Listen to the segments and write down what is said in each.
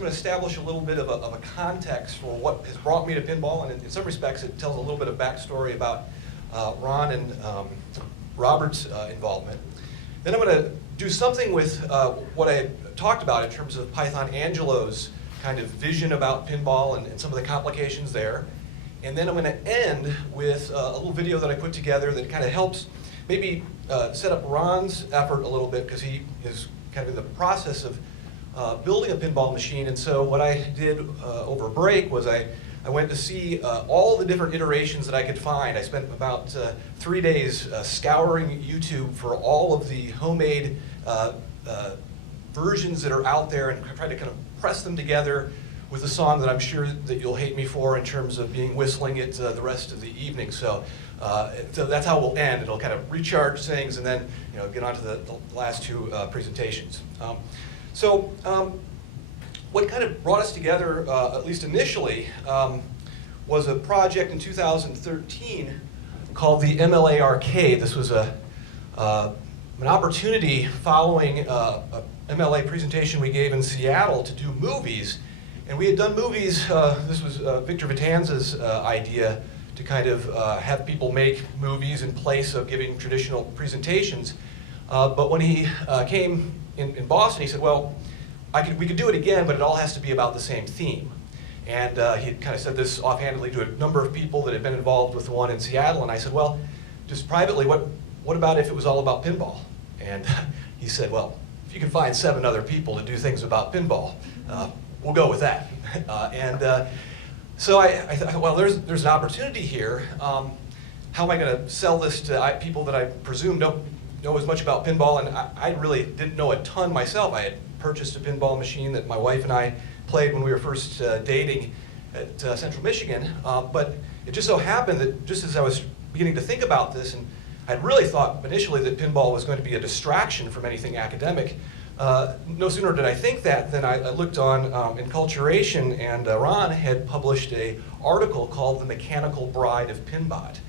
I'm going to establish a little bit of a context for what has brought me to pinball, and in some respects it tells a little bit of backstory about Ron and Robert's involvement. Then I'm going to do something with what I had talked about in terms of Python Angelo's kind of vision about pinball and some of the complications there. And then I'm going to end with a little video that I put together that kind of helps maybe set up Ron's effort a little bit, because he is kind of in the process of building a pinball machine. And so what I did over break was I went to see all the different iterations that I could find. I spent about 3 days scouring YouTube for all of the homemade versions that are out there, and tried to kind of press them together with a song that I'm sure that you'll hate me for in terms of being whistling it the rest of the evening. So that's how we'll end. It'll kind of recharge things and then get on to the last two presentations. What kind of brought us together, at least initially, was a project in 2013 called the MLA Arcade. This was an opportunity following a MLA presentation we gave in Seattle to do movies. And we had done movies, this was Victor Vitanza's idea, to kind of have people make movies in place of giving traditional presentations. But when he came in Boston, he said, well, we could do it again, but it all has to be about the same theme. And he kind of said this offhandedly to a number of people that had been involved with the one in Seattle. And I said, well, just privately, what about if it was all about pinball? And he said, well, if you can find 7 other people to do things about pinball, we'll go with that. So I thought, well, there's an opportunity here. How am I going to sell this to people that I presume don't know as much about pinball? And I really didn't know a ton myself. I had purchased a pinball machine that my wife and I played when we were first dating at Central Michigan. But it just so happened that just as I was beginning to think about this, and I'd really thought initially that pinball was going to be a distraction from anything academic, no sooner did I think that than I looked on Enculturation, and Ron had published an article called The Mechanical Bride of Pinbot.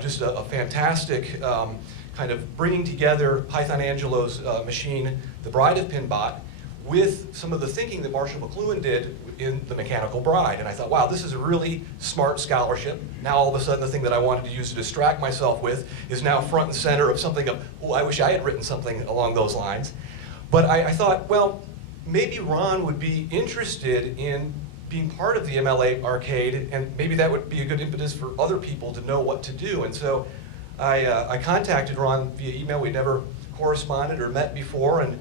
Just a fantastic kind of bringing together Python Angelo's machine, The Bride of Pinbot, with some of the thinking that Marshall McLuhan did in The Mechanical Bride. And I thought, wow, this is a really smart scholarship. Now all of a sudden the thing that I wanted to use to distract myself with is now front and center of something of, oh, I wish I had written something along those lines. But I thought, well, maybe Ron would be interested in being part of the MLA Arcade, and maybe that would be a good impetus for other people to know what to do. And so I contacted Ron via email. We'd never corresponded or met before, and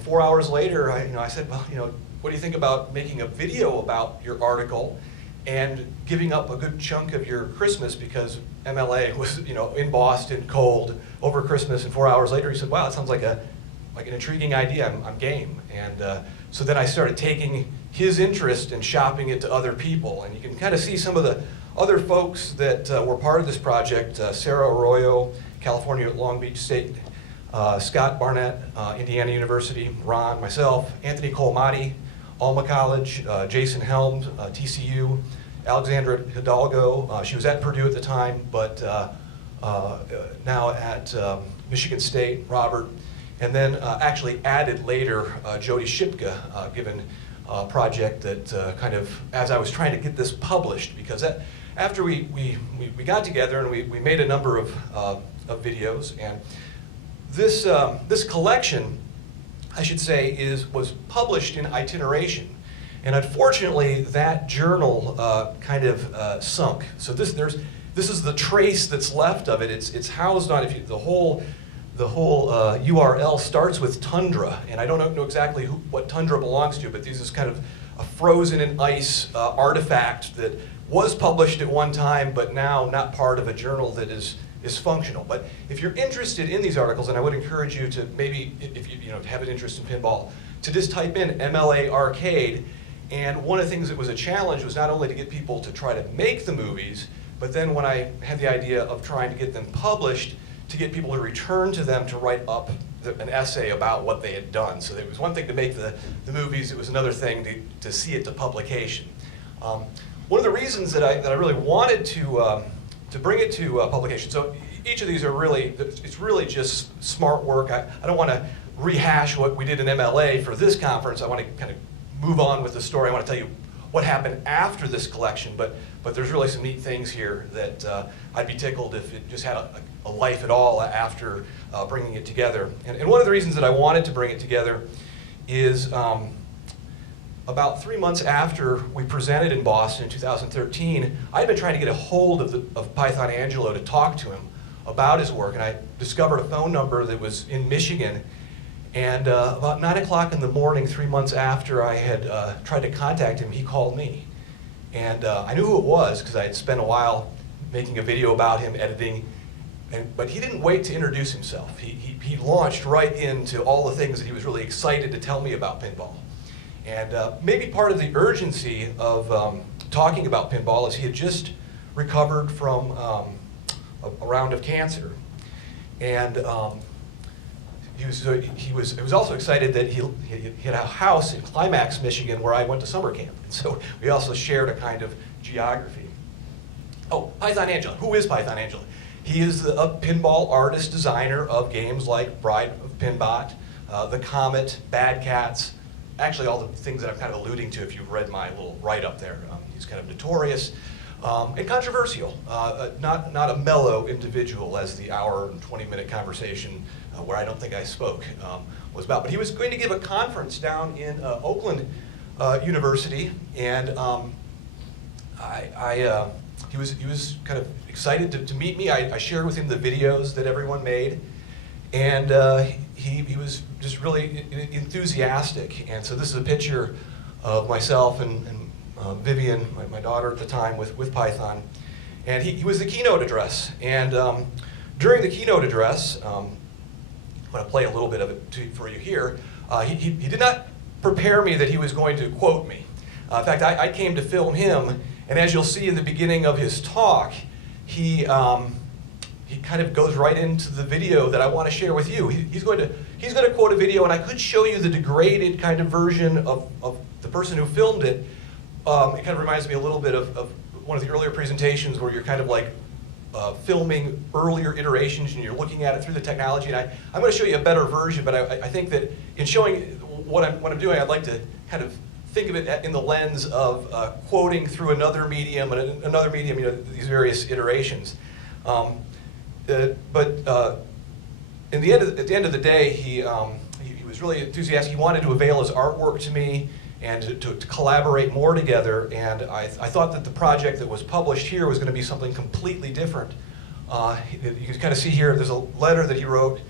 4 hours later, I said, well, what do you think about making a video about your article and giving up a good chunk of your Christmas, because MLA was in Boston, cold, over Christmas, and 4 hours later he said, wow, that sounds like an intriguing idea. I'm game. And so then I started taking his interest and shopping it to other people. And you can kind of see some of the other folks that were part of this project: Sarah Arroyo, California at Long Beach State, Scott Barnett, Indiana University, Ron, myself, Anthony Colmati, Alma College, Jason Helms, TCU, Alexandra Hidalgo. She was at Purdue at the time, but now at Michigan State, Robert. And then actually added later Jody Shipka, given a project that kind of, as I was trying to get this published, because after we got together and we made a number of videos, and this collection, I should say, was published in Itineration. And unfortunately, that journal kind of sunk. So this is the trace that's left of it. It's housed on, the whole URL starts with Tundra, and I don't know exactly what Tundra belongs to, but this is kind of a frozen in ice artifact that was published at one time, but now not part of a journal that is functional. But if you're interested in these articles, and I would encourage you to maybe, if you have an interest in pinball, to just type in MLA Arcade. And one of the things that was a challenge was not only to get people to try to make the movies, but then when I had the idea of trying to get them published, to get people to return to them to write up an essay about what they had done. So it was one thing to make the movies, it was another thing to see it to publication. One of the reasons that I really wanted to bring it to publication, so each of these are really, it's really just smart work. I don't want to rehash what we did in MLA for this conference. I want to kind of move on with the story. I want to tell you what happened after this collection, but there's really some neat things here that I'd be tickled if it just had a life at all after bringing it together. And one of the reasons that I wanted to bring it together is about 3 months after we presented in Boston in 2013, I'd been trying to get a hold of Python Angelo to talk to him about his work, and I discovered a phone number that was in Michigan. And about 9 o'clock in the morning, 3 months after I had tried to contact him, he called me. And I knew who it was because I had spent a while making a video about him, editing, but he didn't wait to introduce himself. He launched right into all the things that he was really excited to tell me about pinball. And maybe part of the urgency of talking about pinball is he had just recovered from a round of cancer. And he was also excited that he had a house in Climax, Michigan, where I went to summer camp. And so we also shared a kind of geography. Oh, Python Angelo. Who is Python Angelo? He is a pinball artist, designer of games like Bride of Pinbot, The Comet, Bad Cats, actually all the things that I'm kind of alluding to if you've read my little write-up there. He's kind of notorious and controversial, not a mellow individual as the hour and 20-minute conversation where I don't think I spoke was about. But he was going to give a conference down in Oakland University, and he was kind of excited to meet me. I shared with him the videos that everyone made, and he was just really enthusiastic. And so this is a picture of myself and Vivian, my daughter at the time, with Python. And he was the keynote address. And during the keynote address, I'm going to play a little bit of it for you here. He did not prepare me that he was going to quote me. In fact, I came to film him, and as you'll see in the beginning of his talk, he kind of goes right into the video that I want to share with you. He's going to quote a video, and I could show you the degraded kind of version of the person who filmed it. It kind of reminds me a little bit of one of the earlier presentations where you're kind of like filming earlier iterations and you're looking at it through the technology. And I'm going to show you a better version, but I think that in showing what I'm doing, I'd like to kind of think of it in the lens of quoting through another medium and another medium, these various iterations. But at the end of the day, he was really enthusiastic. He wanted to avail his artwork to me and to collaborate more together. And I thought that the project that was published here was going to be something completely different. You can kind of see here, there's a letter that he wrote.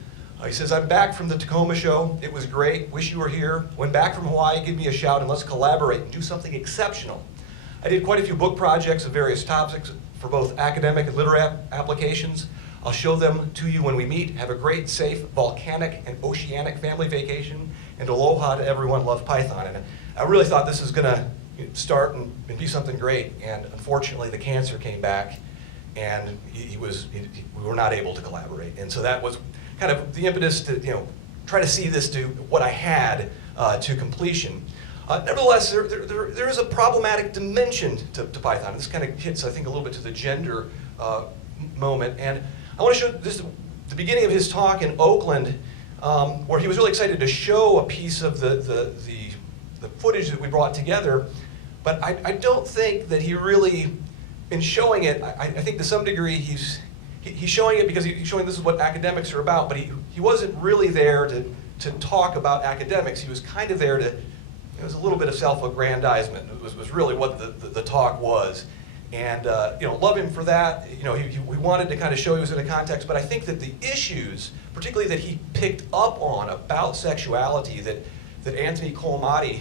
He says, "I'm back from the Tacoma show. It was great. Wish you were here. When back from Hawaii, give me a shout and let's collaborate and do something exceptional. I did quite a few book projects of various topics for both academic and literary applications. I'll show them to you when we meet. Have a great, safe, volcanic, and oceanic family vacation. And aloha to everyone. Love Python." And I really thought this was going to start and be something great. And unfortunately, the cancer came back, and we were not able to collaborate. And so that was kind of the impetus to try to see this to what I had to completion. Nevertheless, there is a problematic dimension to Python. This kind of hits, I think, a little bit to the gender moment. And I want to show this the beginning of his talk in Oakland, where he was really excited to show a piece of the footage that we brought together. But I don't think that he really, in showing it, I think to some degree he's showing it because he's showing this is what academics are about, but he wasn't really there to talk about academics. He was kind of there to, it was a little bit of self-aggrandizement. It was really what the talk was. And love him for that. We wanted to kind of show he was in a context, but I think that the issues, particularly that he picked up on about sexuality that Anthony Colomati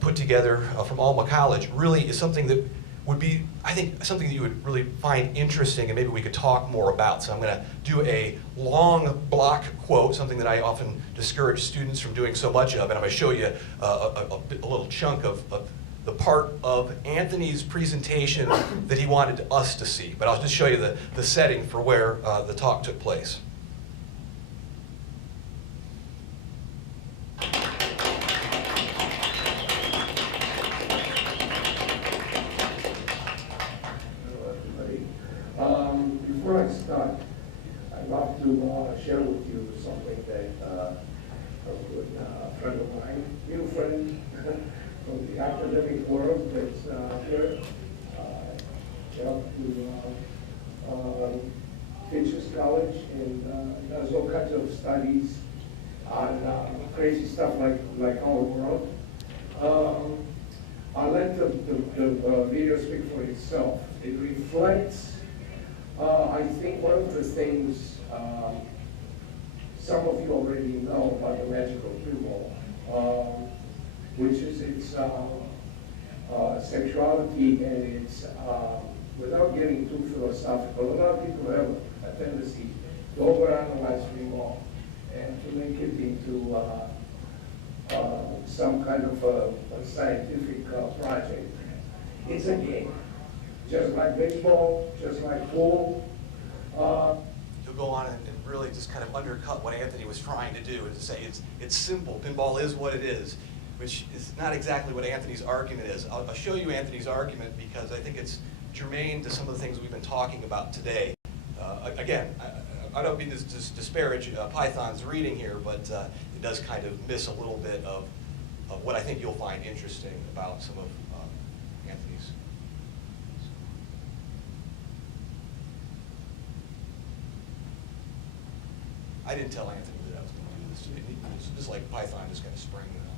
put together from Alma College, really is something that would be, I think, something that you would really find interesting, and maybe we could talk more about. So I'm going to do a long block quote, something that I often discourage students from doing so much of, and I'm going to show you a little chunk of the part of Anthony's presentation that he wanted us to see. But I'll just show you the setting for where the talk took place. Before I start, I'd love to share with you something that a good friend of mine, new friend from the academic world that's here. Helped to teaches college and does all kinds of studies on crazy stuff like our world. I'll let the video speak for itself. It reflects, I think, one of the things some of you already know about the magical pinball, which is its sexuality and its, without getting too philosophical, a lot of people have a tendency to overanalyze pinball and to make it into some kind of a scientific project. It's a game, just like baseball, just like pool. You'll go on and really just kind of undercut what Anthony was trying to do, and to say it's simple. Pinball is what it is, which is not exactly what Anthony's argument is. I'll show you Anthony's argument because I think it's germane to some of the things we've been talking about today. Again, I don't mean to disparage Python's reading here, but it does kind of miss a little bit of what I think you'll find interesting about some of Anthony's. I didn't tell Anthony that I was going to do this. It's just like Python just kind of sprang it on.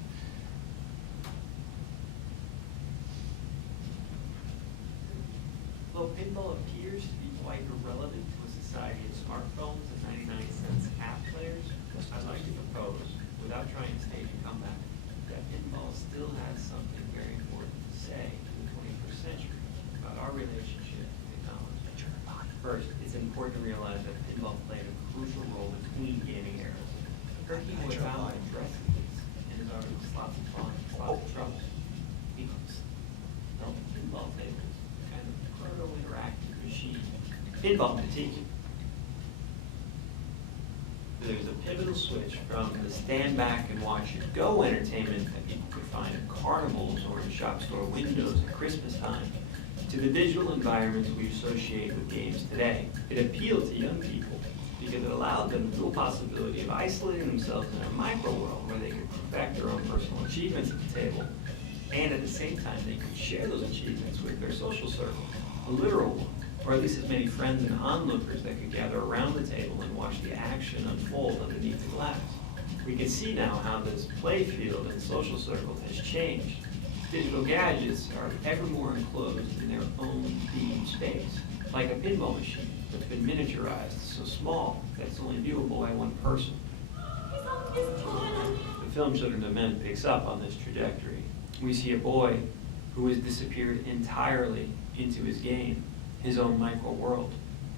Though pinball appears to be quite irrelevant to a society of smartphones and 99-cent app players, I'd like to propose, without trying to stage a comeback, that pinball still has something very important to say to the 21st century about our relationship with technology. First, it's important to realize that pinball played a crucial role between gaming eras. Herky was out and dressed this, and his art was lots of fun, lots of trouble. Well, pinball tables, kind of proto-interactive machine. Pinball in particular. There's a pivotal switch from the stand back and watch it go entertainment that people could find in carnivals or in shop store windows at Christmas time to the digital environments we associate with games today. It appealed to young people because it allowed them the real possibility of isolating themselves in a micro world where they could perfect their own personal achievements at the table, and at the same time they could share those achievements with their social circle, a literal one, or at least as many friends and onlookers that could gather around the table and watch the action unfold underneath the glass. We can see now how this play field and social circle has changed. Digital gadgets are ever more enclosed in their own themed space, like a pinball machine that's been miniaturized so small that it's only viewable by one person. The film Children of Men picks up on this trajectory. We see a boy who has disappeared entirely into his game, his own micro world.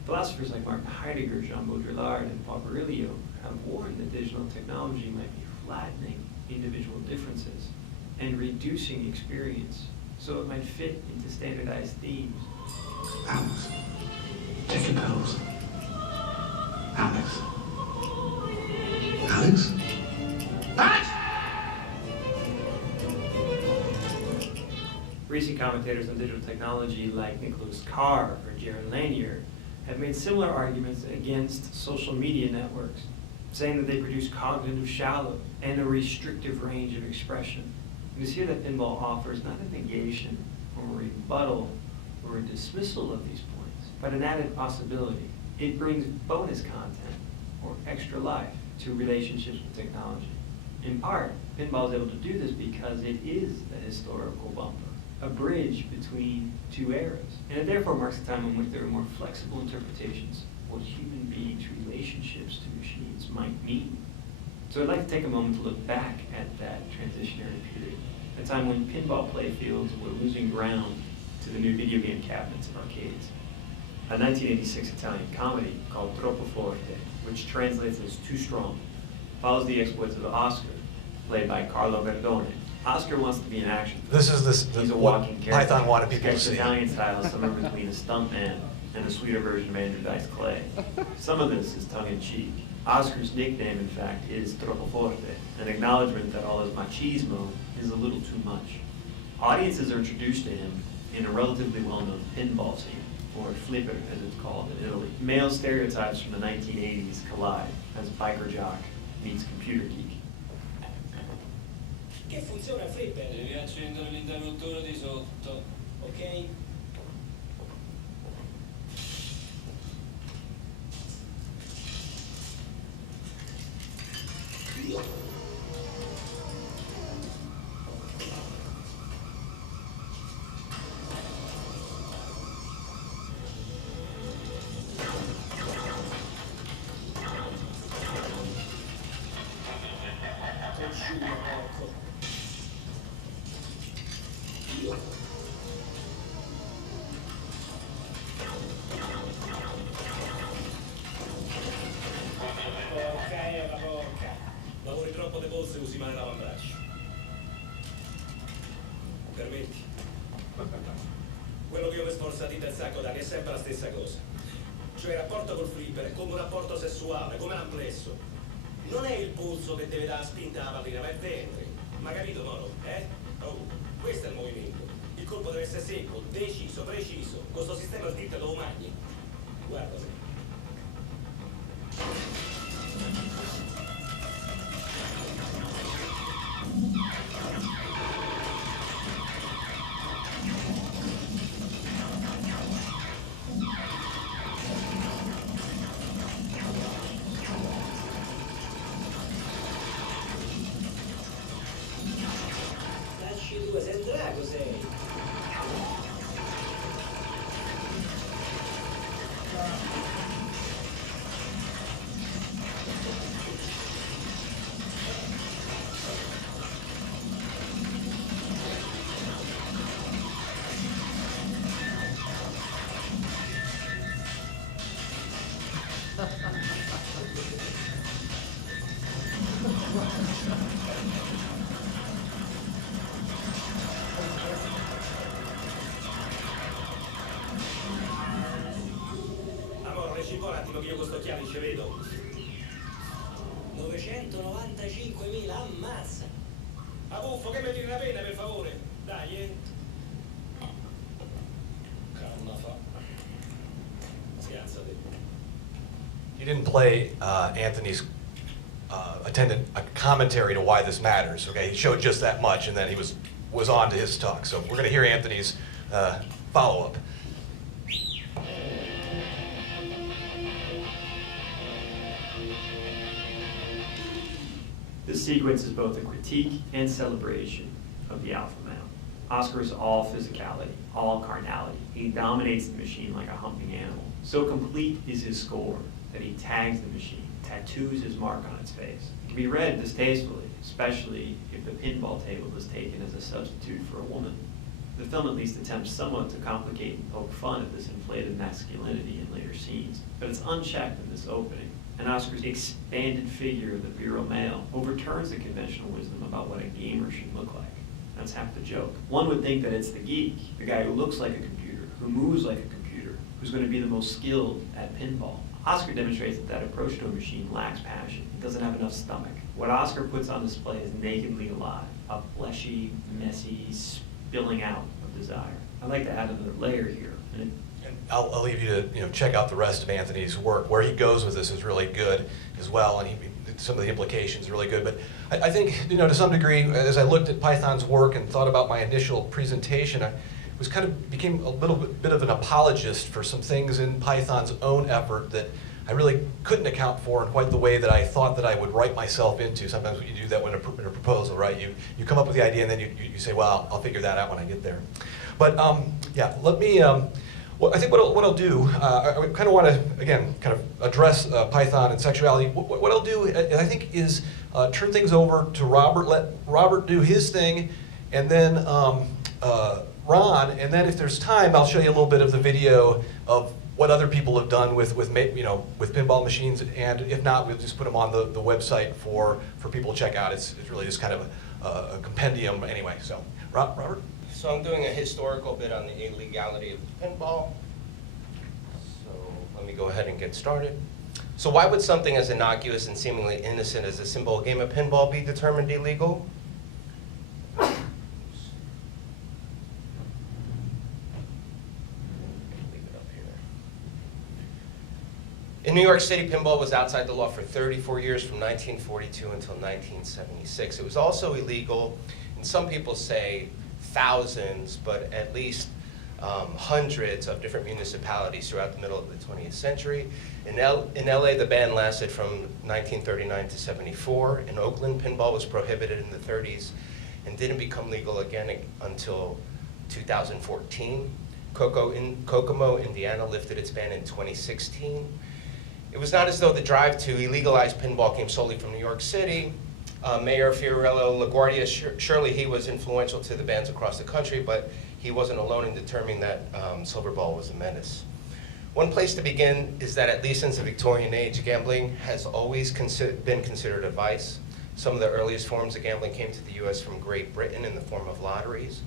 Philosophers like Martin Heidegger, Jean Baudrillard, and Paul Virilio have warned that digital technology might be flattening individual differences and reducing experience, so it might fit into standardized themes. Alex, take your pills. Alex. Alex? Alex! Recent commentators on digital technology like Nicholas Carr or Jared Lanier have made similar arguments against social media networks, saying that they produce cognitive shallow and a restrictive range of expression. It is here that pinball offers not a negation or a rebuttal or a dismissal of these points, but an added possibility. It brings bonus content or extra life to relationships with technology. In part, pinball is able to do this because it is the historical bumper, a bridge between two eras, and it therefore marks a time in which there are more flexible interpretations of what human beings' relationships to machines might mean. So I'd like to take a moment to look back at that transitionary period, a time when pinball playfields were losing ground to the new video game cabinets of arcades. A 1986 Italian comedy called Troppo Forte, which translates as Too Strong, follows the exploits of Oscar, played by Carlo Verdone. Oscar wants to be an action. This is He's a what walking character. Python wanted people to Sketched see. Italian style, somewhere between a stuntman and a sweeter version of Andrew Dice Clay. Some of this is tongue-in-cheek. Oscar's nickname, in fact, is Troppo Forte, an acknowledgement that all his machismo is a little too much. Audiences are introduced to him in a relatively well-known pinball scene, or flipper as it's called in Italy. Male stereotypes from the 1980s collide as biker jock meets computer geek. Che funziona il flipper? Devi accendere l'interruttore di sotto. Ok? Porca porca. Lavori troppo de polse e usi male l'avambraccio. Permetti? Quello che io mi sforzati del sacco d'anni è sempre la stessa cosa. Cioè il rapporto col flipper è come un rapporto sessuale, come l'amplesso. Non è il polso che deve dare spinta alla pallina, ma il ventre. Ma capito, Moro? Oh, questo è il movimento. Il colpo deve essere secco, deciso, preciso. Con questo sistema il tilt lo magni. Guarda se. Lasci due, sei il drago sei. Amore, recipò un attimo che io con sto occhiali ci vedo. 995.000, ammazza. A buffo, che mi tiri la penna, per favore? Dai, Calma, fa. Schiazzate. He didn't play Anthony's attendant a commentary to why this matters. Okay, he showed just that much, and then he was on to his talk. So we're going to hear Anthony's follow-up. This sequence is both a critique and celebration of the alpha male. Oscar is all physicality, all carnality. He dominates the machine like a humping animal. So complete is his score that he tags the machine, tattoos his mark on its face. It can be read distastefully, especially if the pinball table is taken as a substitute for a woman. The film at least attempts somewhat to complicate and poke fun at this inflated masculinity in later scenes, but it's unchecked in this opening. And Oscar's expanded figure of the virile male overturns the conventional wisdom about what a gamer should look like. That's half the joke. One would think that it's the geek, the guy who looks like a computer, who moves like a computer, who's going to be the most skilled at pinball. Oscar demonstrates that that approach to a machine lacks passion. It doesn't have enough stomach. What Oscar puts on display is nakedly alive, a fleshy, messy, spilling out of desire. I'd like to add another layer here. And I'll leave you to check out the rest of Anthony's work. Where he goes with this is really good as well, and some of the implications are really good. But I think to some degree, as I looked at Python's work and thought about my initial presentation, I became a little bit of an apologist for some things in Python's own effort that I really couldn't account for in quite the way that I thought that I would write myself into. Sometimes you do that in a proposal, right? You come up with the idea and then you say, well, I'll figure that out when I get there. But yeah, let me. Well, I think what I'll do, I kind of want to, again, kind of address Python and sexuality. What I'll do, I think, is turn things over to Robert, let Robert do his thing, and then Ron, and then if there's time, I'll show you a little bit of the video of what other people have done with pinball machines, and if not, we'll just put them on the website for people to check out. It's really just kind of a compendium anyway. So, Robert? So I'm doing a historical bit on the illegality of pinball. So let me go ahead and get started. So why would something as innocuous and seemingly innocent as a simple game of pinball be determined illegal? Leave it up here. In New York City, pinball was outside the law for 34 years, from 1942 until 1976. It was also illegal, and some people say thousands, but at least hundreds of different municipalities throughout the middle of the 20th century. In LA, the ban lasted from 1939 to 74. In Oakland, pinball was prohibited in the 30s and didn't become legal again until 2014. Kokomo, Indiana lifted its ban in 2016. It was not as though the drive to illegalize pinball came solely from New York City. Mayor Fiorello LaGuardia, surely he was influential to the bans across the country, but he wasn't alone in determining that silver ball was a menace. One place to begin is that at least since the Victorian age, gambling has always been considered a vice. Some of the earliest forms of gambling came to the US from Great Britain in the form of lotteries.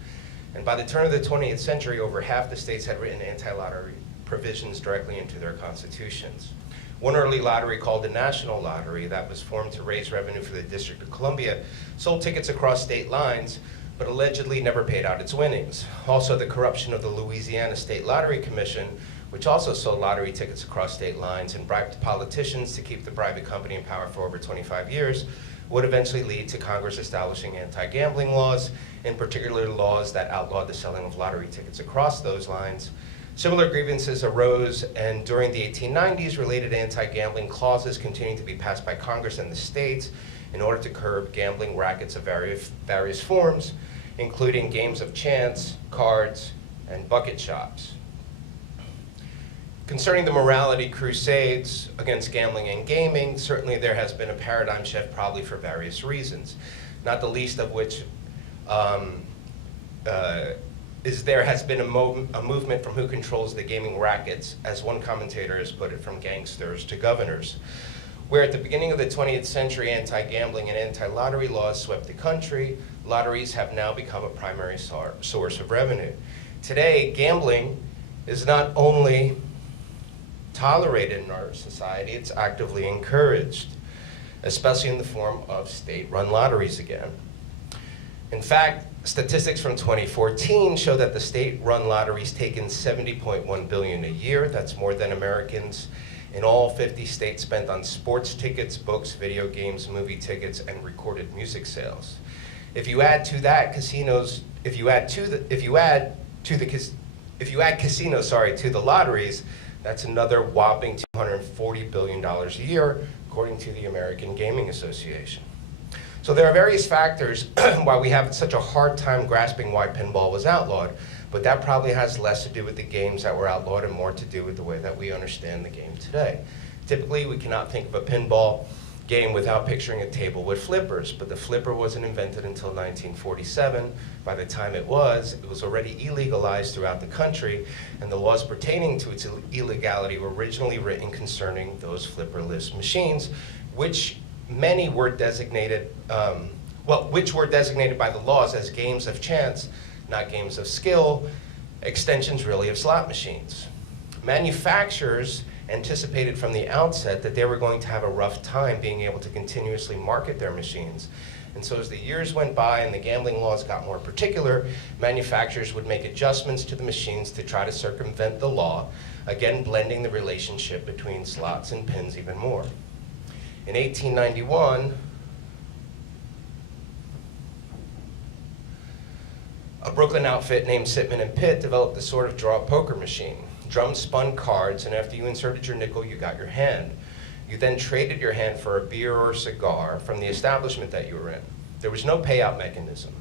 And by the turn of the 20th century, over half the states had written anti-lottery provisions directly into their constitutions. One early lottery, called the National Lottery, that was formed to raise revenue for the District of Columbia, sold tickets across state lines, but allegedly never paid out its winnings. Also, the corruption of the Louisiana State Lottery Commission, which also sold lottery tickets across state lines and bribed politicians to keep the private company in power for over 25 years, would eventually lead to Congress establishing anti-gambling laws, in particular laws that outlawed the selling of lottery tickets across those lines. Similar grievances arose, and during the 1890s, related anti-gambling clauses continued to be passed by Congress and the states in order to curb gambling rackets of various forms, including games of chance, cards, and bucket shops. Concerning the morality crusades against gambling and gaming, certainly there has been a paradigm shift, probably for various reasons, not the least of which is there has been a movement from who controls the gaming rackets, as one commentator has put it, from gangsters to governors. Where at the beginning of the 20th century, anti-gambling and anti-lottery laws swept the country, lotteries have now become a primary source of revenue. Today, gambling is not only tolerated in our society, it's actively encouraged, especially in the form of state-run lotteries again. In fact, statistics from 2014 show that the state-run lotteries take in $70.1 billion a year. That's more than Americans in all 50 states spent on sports tickets, books, video games, movie tickets, and recorded music sales. If you add to that casinos, if you add casinos, to the lotteries, that's another whopping $240 billion a year, according to the American Gaming Association. So there are various factors why we have such a hard time grasping why pinball was outlawed, but that probably has less to do with the games that were outlawed and more to do with the way that we understand the game today. Typically, we cannot think of a pinball game without picturing a table with flippers, but the flipper wasn't invented until 1947. By the time it was already illegalized throughout the country, and the laws pertaining to its illegality were originally written concerning those flipperless machines, which many were designated, which were designated by the laws as games of chance, not games of skill, extensions really of slot machines. Manufacturers anticipated from the outset that they were going to have a rough time being able to continuously market their machines. And so as the years went by and the gambling laws got more particular, manufacturers would make adjustments to the machines to try to circumvent the law, again blending the relationship between slots and pins even more. In 1891, a Brooklyn outfit named Sitman and Pitt developed the sort of draw poker machine. Drums spun cards, and after you inserted your nickel, you got your hand. You then traded your hand for a beer or a cigar from the establishment that you were in. There was no payout mechanism.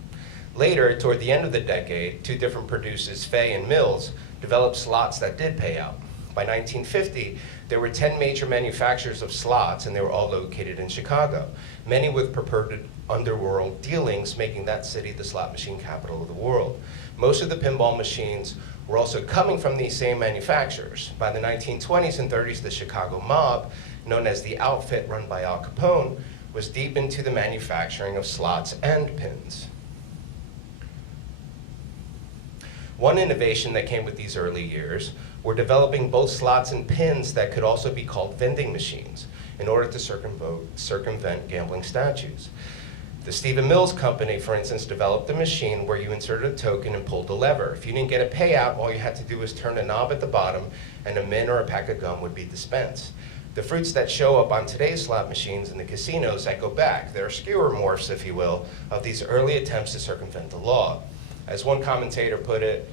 Later, toward the end of the decade, two different producers, Fay and Mills, developed slots that did pay out. By 1950, there were 10 major manufacturers of slots, and they were all located in Chicago, many with purported underworld dealings, making that city the slot machine capital of the world. Most of the pinball machines were also coming from these same manufacturers. By the 1920s and 30s, the Chicago mob, known as the Outfit run by Al Capone, was deep into the manufacturing of slots and pins. One innovation that came with these early years were developing both slots and pins that could also be called vending machines in order to circumvent gambling statutes. The Stephen Mills Company, for instance, developed a machine where you inserted a token and pulled the lever. If you didn't get a payout, all you had to do was turn a knob at the bottom and a mint or a pack of gum would be dispensed. The fruits that show up on today's slot machines in the casinos that go back, they're skewer morphs, if you will, of these early attempts to circumvent the law. As one commentator put it,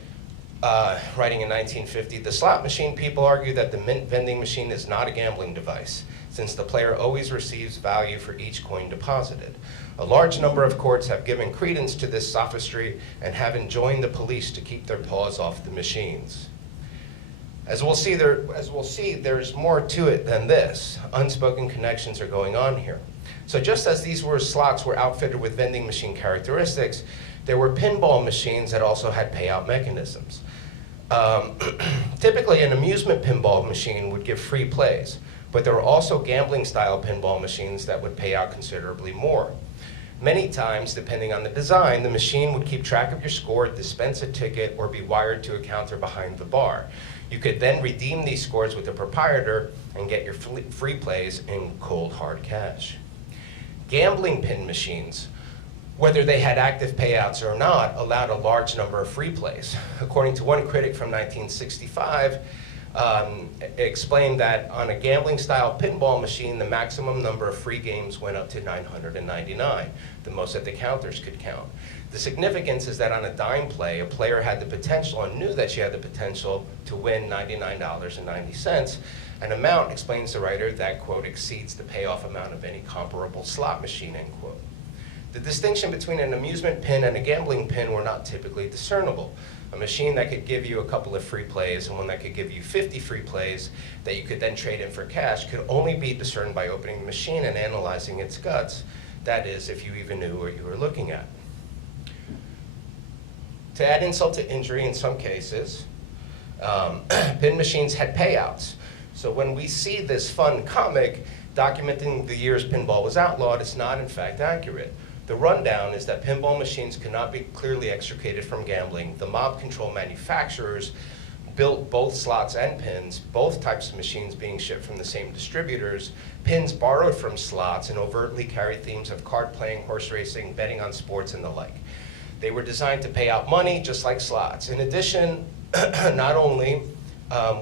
writing in 1950, the slot machine people argue that the mint vending machine is not a gambling device, since the player always receives value for each coin deposited. A large number of courts have given credence to this sophistry and have enjoined the police to keep their paws off the machines. As we'll see, there's more to it than this. Unspoken connections are going on here. So just as these slots were outfitted with vending machine characteristics, there were pinball machines that also had payout mechanisms. Typically, an amusement pinball machine would give free plays, but there were also gambling-style pinball machines that would pay out considerably more. Many times, depending on the design, the machine would keep track of your score, dispense a ticket, or be wired to a counter behind the bar. You could then redeem these scores with the proprietor and get your free plays in cold, hard cash. Gambling pin machines, whether they had active payouts or not, allowed a large number of free plays. According to one critic from 1965, explained that on a gambling-style pinball machine, the maximum number of free games went up to 999, the most that the counters could count. The significance is that on a dime play, a player had the potential and knew that she had the potential to win $99.90, an amount, explains the writer, that, quote, exceeds the payoff amount of any comparable slot machine, end quote. The distinction between an amusement pin and a gambling pin were not typically discernible. A machine that could give you a couple of free plays and one that could give you 50 free plays that you could then trade in for cash could only be discerned by opening the machine and analyzing its guts. That is, if you even knew what you were looking at. To add insult to injury in some cases, pin machines had payouts. So when we see this fun comic documenting the years pinball was outlawed, it's not in fact accurate. The rundown is that pinball machines cannot be clearly extricated from gambling. The mob control manufacturers built both slots and pins, both types of machines being shipped from the same distributors. Pins borrowed from slots and overtly carried themes of card playing, horse racing, betting on sports, and the like. They were designed to pay out money just like slots. In addition, not only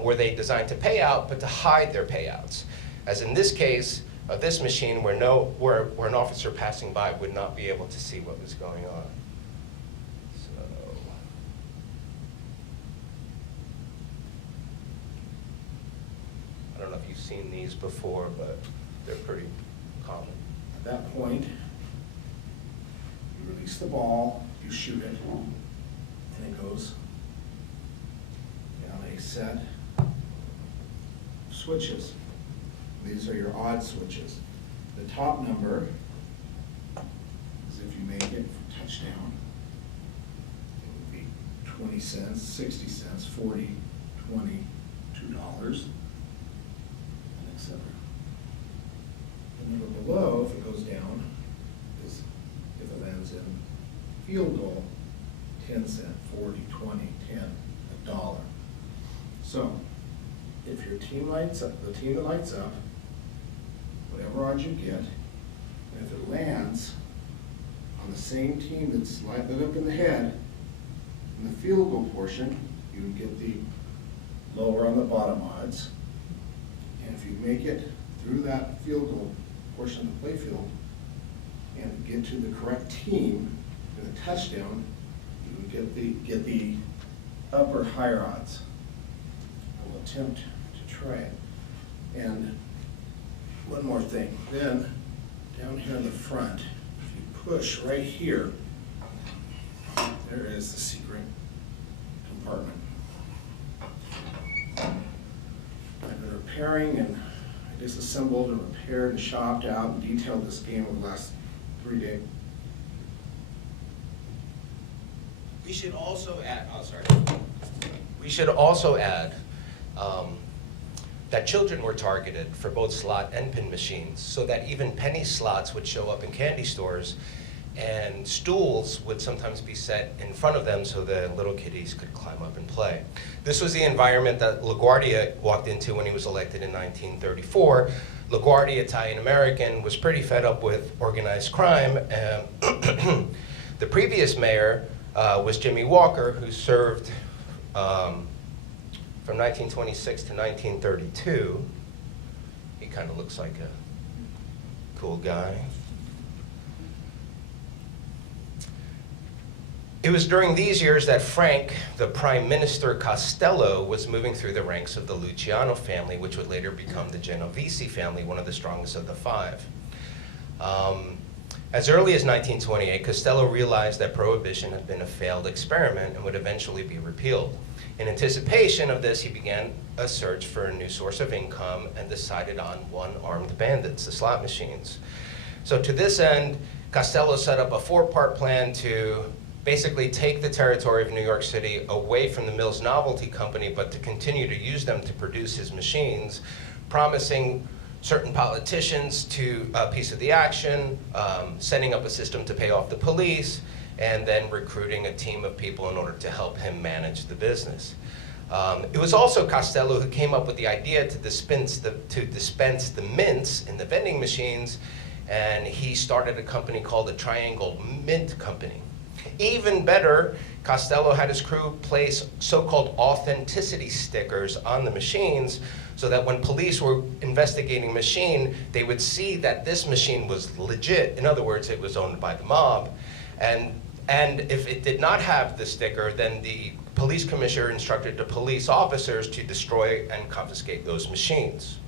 were they designed to pay out, but to hide their payouts. As in this case of this machine where an officer passing by would not be able to see what was going on. So, I don't know if you've seen these before, but they're pretty common. At that point, you release the ball, you shoot it, and it goes down a set of switches. These are your odd switches. The top number is if you make it for touchdown, it would be 20 cents, 60 cents, 40, 20, $2, and etc. The number below, if it goes down, is if it lands in field goal, 10 cent, 40, 20, 10, $1. So, if your team lights up, the team that lights up, whatever odds you get, and if it lands on the same team that's lit up in the head, in the field goal portion, you would get the lower on the bottom odds. And if you make it through that field goal portion of the playfield and get to the correct team in the touchdown, you would get the upper higher odds. I will attempt to try it. And one more thing, then down here in the front, if you push right here, there is the secret compartment. I've been repairing and I disassembled and repaired and shopped out and detailed this game over the last 3 days. We should also add, We should also add that children were targeted for both slot and pin machines, so that even penny slots would show up in candy stores, and stools would sometimes be set in front of them so the little kiddies could climb up and play. This was the environment that LaGuardia walked into when he was elected in 1934. LaGuardia, Italian-American, was pretty fed up with organized crime. The previous mayor was Jimmy Walker, who served from 1926 to 1932. He kind of looks like a cool guy. It was during these years that Frank, the Prime Minister Costello, was moving through the ranks of the Luciano family, which would later become the Genovese family, one of the strongest of the five. As early as 1928, Costello realized that prohibition had been a failed experiment and would eventually be repealed. In anticipation of this, he began a search for a new source of income and decided on one-armed bandits, the slot machines. So to this end, Costello set up a four-part plan to basically take the territory of New York City away from the Mills Novelty Company, but to continue to use them to produce his machines, promising certain politicians to a piece of the action, setting up a system to pay off the police, and then recruiting a team of people in order to help him manage the business. It was also Costello who came up with the idea to dispense the mints in the vending machines, and he started a company called the Triangle Mint Company. Even better, Costello had his crew place so-called authenticity stickers on the machines so that when police were investigating a machine, they would see that this machine was legit. In other words, it was owned by the mob. And if it did not have the sticker, then the police commissioner instructed the police officers to destroy and confiscate those machines.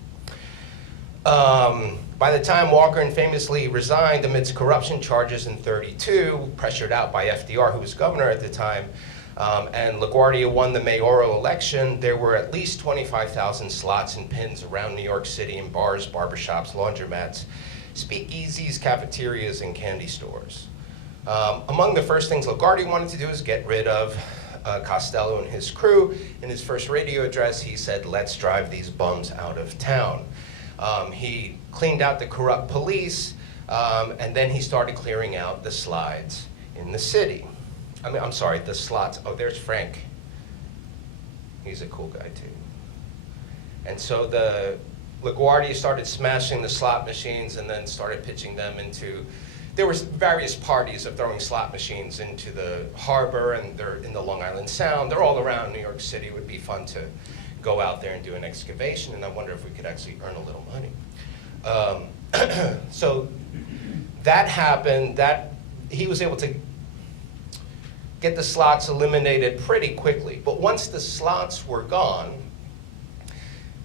By the time Walker famously resigned amidst corruption charges in '32, pressured out by FDR, who was governor at the time, and LaGuardia won the mayoral election, there were at least 25,000 slots and pins around New York City in bars, barbershops, laundromats, speakeasies, cafeterias, and candy stores. Among the first things LaGuardia wanted to do is get rid of Costello and his crew. In his first radio address, he said, "Let's drive these bums out of town." He cleaned out the corrupt police, and then he started clearing out the slides in the city. I'm sorry, the slots. Oh, there's Frank. He's a cool guy too. And so the LaGuardia started smashing the slot machines and then started pitching them into, there was various parties of throwing slot machines into the harbor, and they're in the Long Island Sound. They're all around New York City. It would be fun to go out there and do an excavation, and I wonder if we could actually earn a little money. So that happened, that he was able to get the slots eliminated pretty quickly. But once the slots were gone,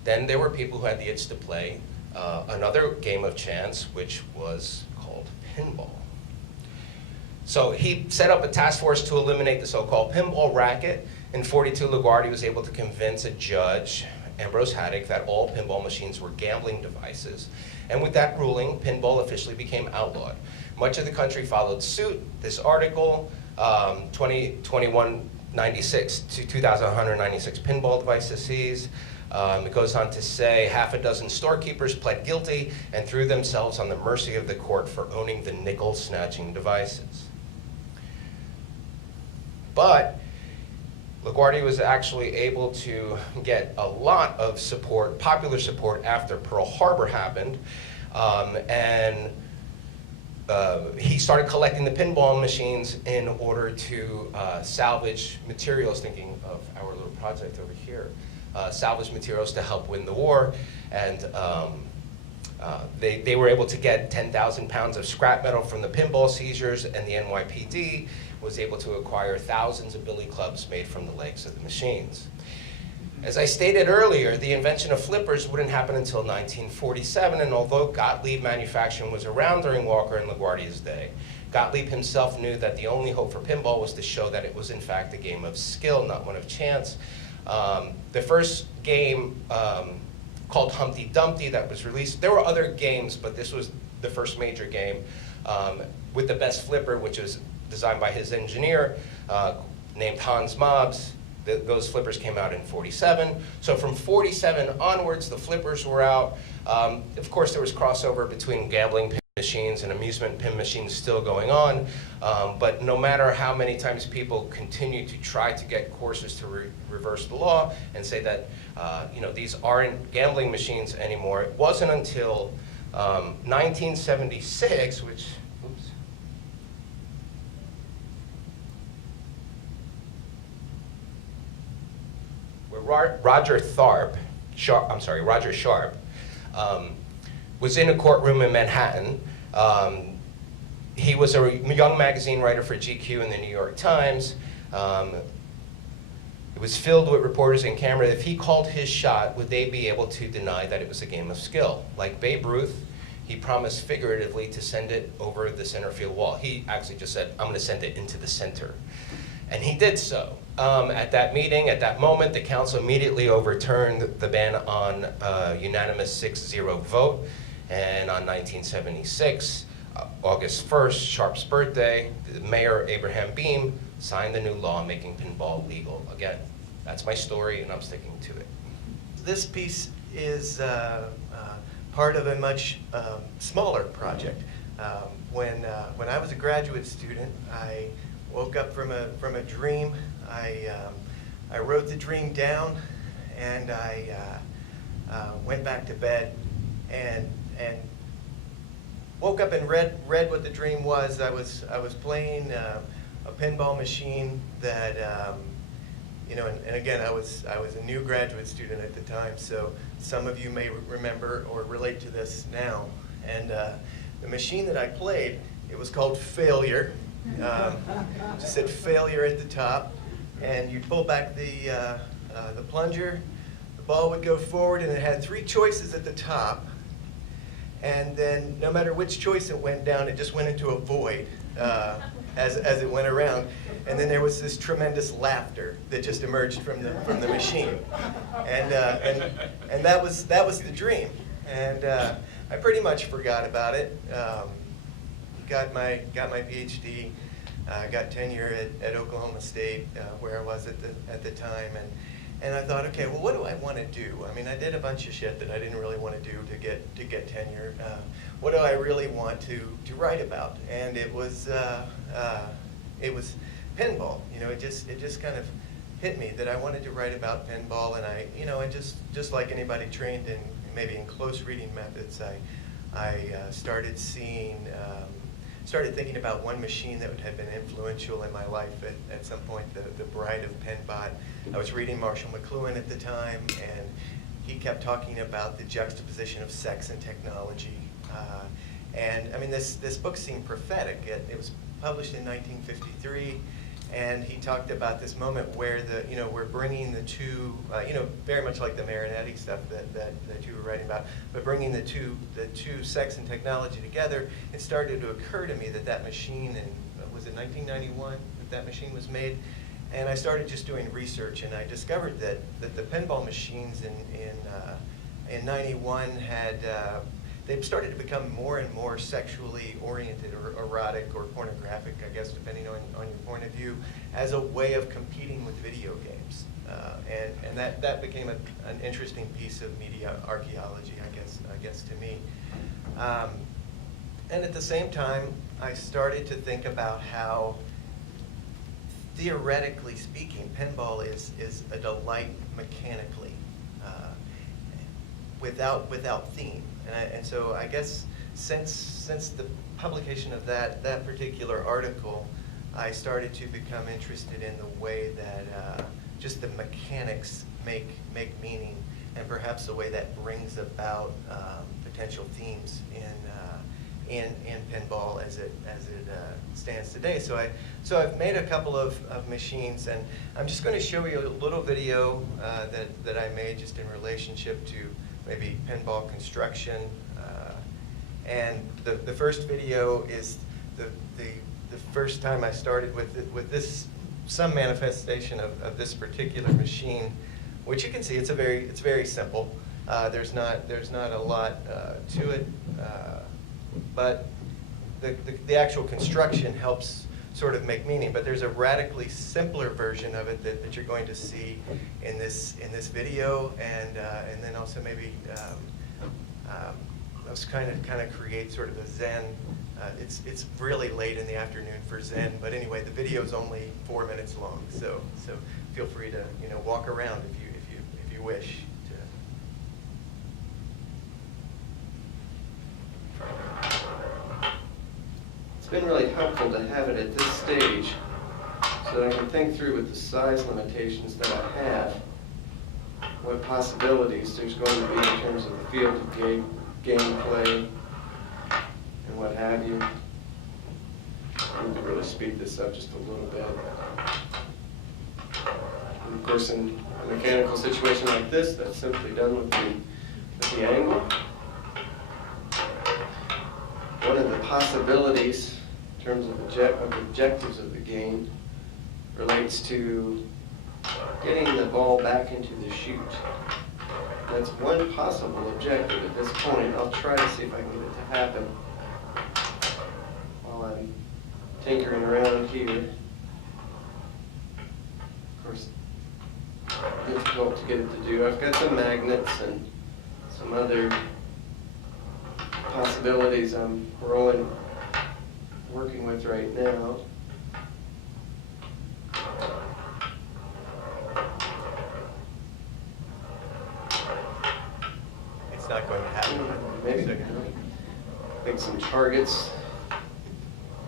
then there were people who had the itch to play another game of chance, which was called pinball. So he set up a task force to eliminate the so-called pinball racket. In '42, LaGuardia was able to convince a judge, Ambrose Haddock, that all pinball machines were gambling devices. And with that ruling, pinball officially became outlawed. Much of the country followed suit. This article, 2196 to 2,196 pinball devices seized. It goes on to say half a dozen storekeepers pled guilty and threw themselves on the mercy of the court for owning the nickel-snatching devices. But LaGuardia was actually able to get a lot of support, popular support, after Pearl Harbor happened, and he started collecting the pinball machines in order to salvage materials, thinking of our little project over here, salvage materials to help win the war, and they were able to get 10,000 pounds of scrap metal from the pinball seizures, and the NYPD was able to acquire thousands of billy clubs made from the legs of the machines. As I stated earlier, the invention of flippers wouldn't happen until 1947, and although Gottlieb manufacturing was around during Walker and LaGuardia's day, Gottlieb himself knew that the only hope for pinball was to show that it was in fact a game of skill, not one of chance. The first game called Humpty Dumpty that was released, there were other games, but this was the first major game with the best flipper, which was designed by his engineer named Hans Mobbs. Those flippers came out in '47. So from '47 onwards, the flippers were out. Of course, there was crossover between gambling pin machines and amusement pin machines still going on. But no matter how many times people continue to try to get courses to reverse the law and say that these aren't gambling machines anymore, it wasn't until 1976, which, oops. Roger Sharp was in a courtroom in Manhattan. He was a young magazine writer for GQ and the New York Times. It was filled with reporters and camera. If he called his shot, would they be able to deny that it was a game of skill? Like Babe Ruth, he promised figuratively to send it over the center field wall. He actually just said, I'm going to send it into the center. And he did so. At that meeting, at that moment, the council immediately overturned the ban on a unanimous 6-0 vote. And on 1976, August 1st, Sharp's birthday, Mayor Abraham Beame signed the new law making pinball legal. Again, that's my story, and I'm sticking to it. This piece is part of a much smaller project. When I was a graduate student, I woke up from a dream. I wrote the dream down, and I went back to bed and woke up and read what the dream was. I was playing a pinball machine that you know, and again, I was a new graduate student at the time, so some of you may remember or relate to this now. And the machine that I played, it was called Failure. Just said Failure at the top, and you'd pull back the plunger, the ball would go forward, and it had 3 choices at the top. And then no matter which choice it went down, it just went into a void as it went around. And then there was this tremendous laughter that just emerged from the machine. And that was the dream. And I pretty much forgot about it. Got my PhD, got tenure at Oklahoma State, where I was at the time. And I thought, okay, well, what do I want to do? I mean, I did a bunch of shit that I didn't really want to do to get tenure. What do I really want to write about? And it was pinball. You know, it just kind of hit me that I wanted to write about pinball, and and just like anybody trained in maybe in close reading methods, I started thinking about one machine that had been influential in my life at some point, the Bride of Pinbot. I was reading Marshall McLuhan at the time, and he kept talking about the juxtaposition of sex and technology. And I mean, this book seemed prophetic. It was published in 1953, and he talked about this moment where we're bringing the two, very much like the Marinetti stuff that you were writing about, but bringing the two sex and technology together. It started to occur to me that machine, was it 1991 that machine was made? And I started just doing research, and I discovered that the pinball machines in 91 had they started to become more and more sexually oriented or erotic or pornographic, I guess, depending on your point of view, as a way of competing with video games. And that became an interesting piece of media archaeology, I guess to me. And at the same time, I started to think about how, theoretically speaking, pinball is a delight mechanically, without theme. And so I guess since the publication of that particular article, I started to become interested in the way that just the mechanics make meaning, and perhaps the way that brings about potential themes in pinball as it stands today. So I've made a couple of machines, and I'm just going to show you a little video that I made just in relationship to maybe pinball construction. And the first video is the first time I started with this, some manifestation of this particular machine, which you can see it's very simple. There's not a lot to it, but the actual construction helps sort of make meaning. But there's a radically simpler version of it that you're going to see in this video, and then also maybe let's kind of create sort of a Zen. It's really late in the afternoon for Zen, but anyway, the video is only 4 minutes long, so feel free to walk around if you wish. It's been really helpful to have it at this stage so that I can think through with the size limitations that I have what possibilities there's going to be in terms of the field of game gameplay and what have you. I need to really speed this up just a little bit. And of course, in a mechanical situation like this, that's simply done with the angle. One of the possibilities in terms of objectives of the game relates to getting the ball back into the chute. That's one possible objective at this point. I'll try to see if I can get it to happen while I'm tinkering around here. Of course, difficult to get it to do. I've got some magnets and some other possibilities I'm working with right now. It's not going to happen. Maybe make some targets.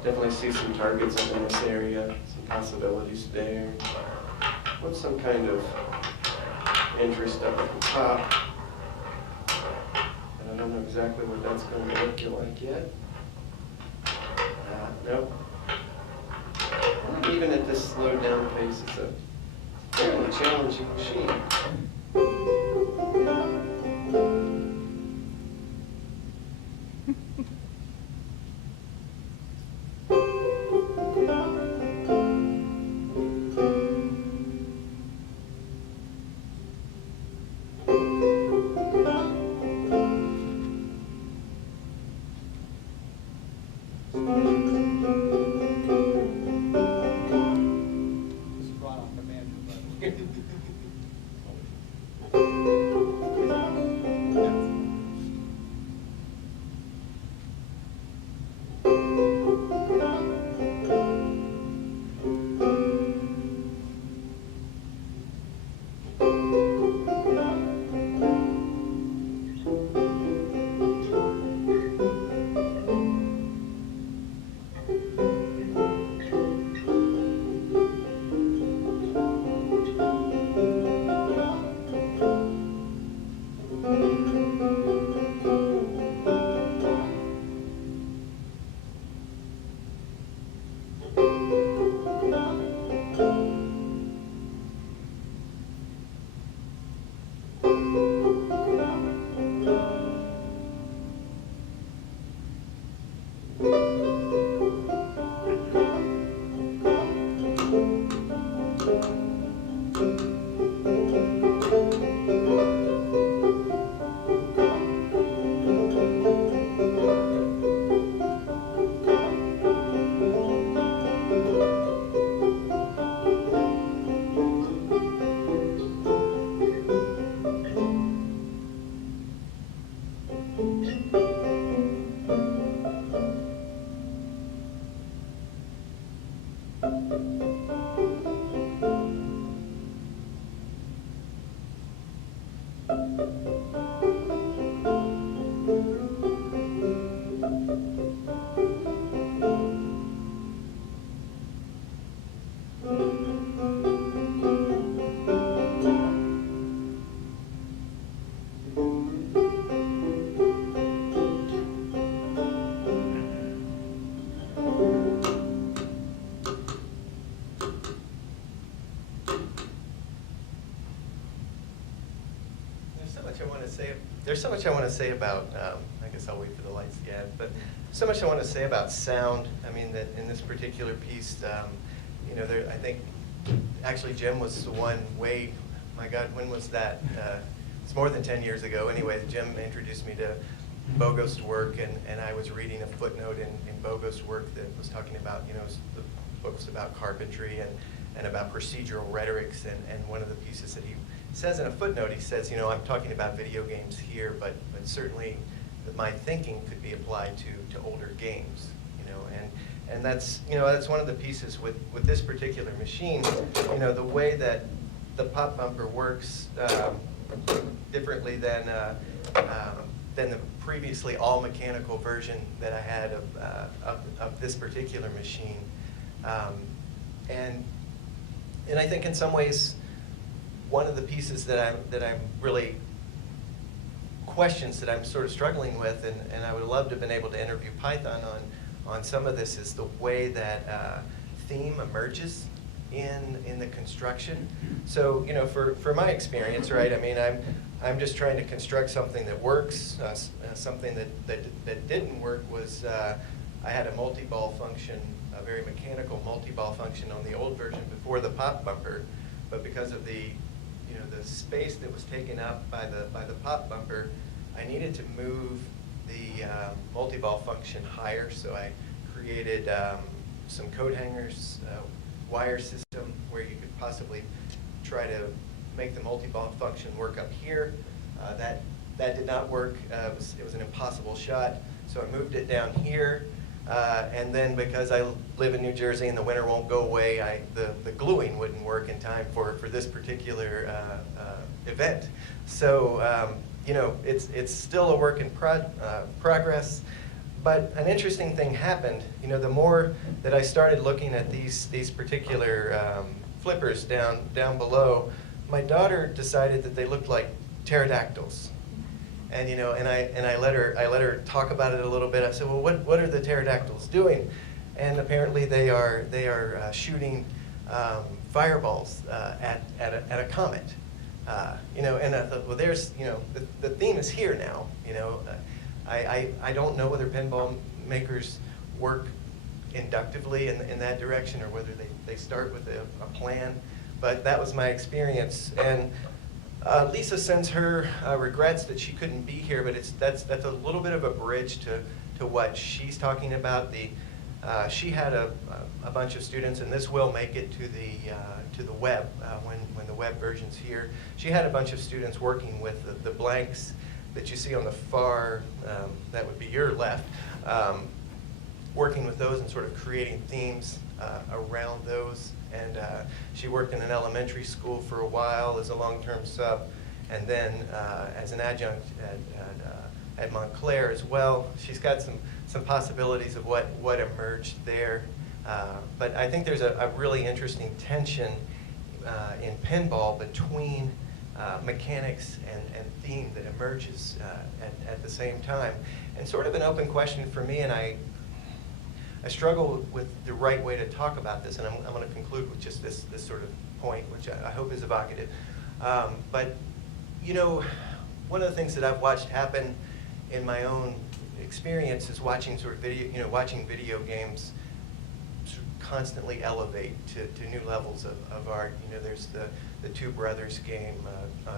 Definitely see some targets up in this area, some possibilities there. What's some kind of interest up at the top? And I don't know exactly what that's going to look like yet. Nope. Even at this slowed down pace, it's a fairly challenging machine. There's so much I want to say about, I guess I'll wait for the lights to get, but so much I want to say about sound. I mean, that in this particular piece, you know, I think actually Jim was the one my God, when was that? It's more than 10 years ago. Anyway, Jim introduced me to Bogost's work, and I was reading a footnote in Bogost's work that was talking about, you know, the books about carpentry and about procedural rhetorics, and one of the pieces that he says in a footnote, he says, you know, I'm talking about video games here, but certainly my thinking could be applied to older games, you know, and that's, you know, that's one of the pieces with this particular machine, you know, the way that the pop bumper works differently than the previously all mechanical version that I had of this particular machine, and I think in some ways, one of the pieces that I'm really questions that I'm sort of struggling with, and I would love to have been able to interview Python on some of this, is the way that theme emerges in the construction. So, you know, for my experience, right, I mean, I'm just trying to construct something that works. Something that didn't work was I had a multi-ball function, a very mechanical multi-ball function on the old version before the pop bumper, but because of the space that was taken up by the pop bumper, I needed to move the multi-ball function higher, so I created some coat hangers, wire system where you could possibly try to make the multi-ball function work up here. That did not work. It was an impossible shot, so I moved it down here. And then because I live in New Jersey and the winter won't go away, the gluing wouldn't work in time for this particular event. So you know, it's still a work in progress. But an interesting thing happened. You know, the more that I started looking at these particular flippers down below, my daughter decided that they looked like pterodactyls. And you know, and I let her talk about it a little bit. I said, well, what are the pterodactyls doing? And apparently they are shooting fireballs at a comet. You know, and I thought, well, there's, you know, the theme is here now. You know, I don't know whether pinball makers work inductively in that direction or whether they start with a plan, but that was my experience. And Lisa sends her regrets that she couldn't be here, but that's a little bit of a bridge to what she's talking about. She had a bunch of students, and this will make it to the web when the web version's here. She had a bunch of students working with the blanks that you see on the far, that would be your left, working with those and sort of creating themes around those. And she worked in an elementary school for a while as a long-term sub, and then as an adjunct at Montclair as well. She's got some possibilities of what emerged there. But I think there's a really interesting tension in pinball between mechanics and theme that emerges at the same time. And sort of an open question for me, and I struggle with the right way to talk about this, and I'm going to conclude with just this sort of point, which I hope is evocative. But, you know, one of the things that I've watched happen in my own experience is watching sort of watching video games sort of constantly elevate to new levels of art. You know, there's the Two Brothers game,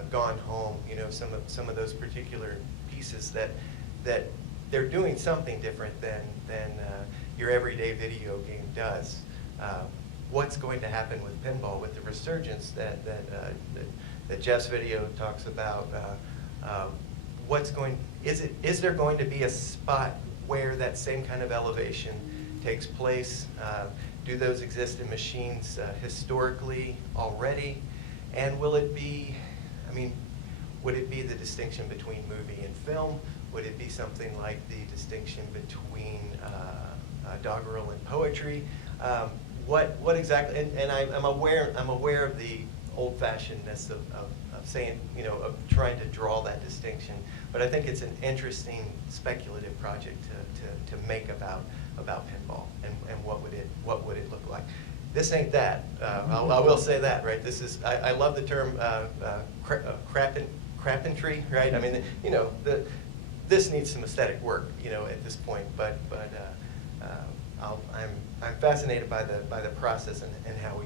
Gone Home. You know, some of those particular pieces that they're doing something different than your everyday video game does. What's going to happen with pinball, with the resurgence that Jeff's video talks about? Is there going to be a spot where that same kind of elevation takes place? Do those exist in machines historically already? And will it be, I mean, would it be the distinction between movie and film? Would it be something like the distinction between doggerel and poetry? What exactly? And I'm aware of the old-fashionedness of saying, you know, of trying to draw that distinction. But I think it's an interesting speculative project to make about pinball and what would it look like. This ain't that. I will say that, right? This is, I love the term crapentry, right? I mean, you know, this needs some aesthetic work, you know, at this point. But I'm fascinated by the process and how we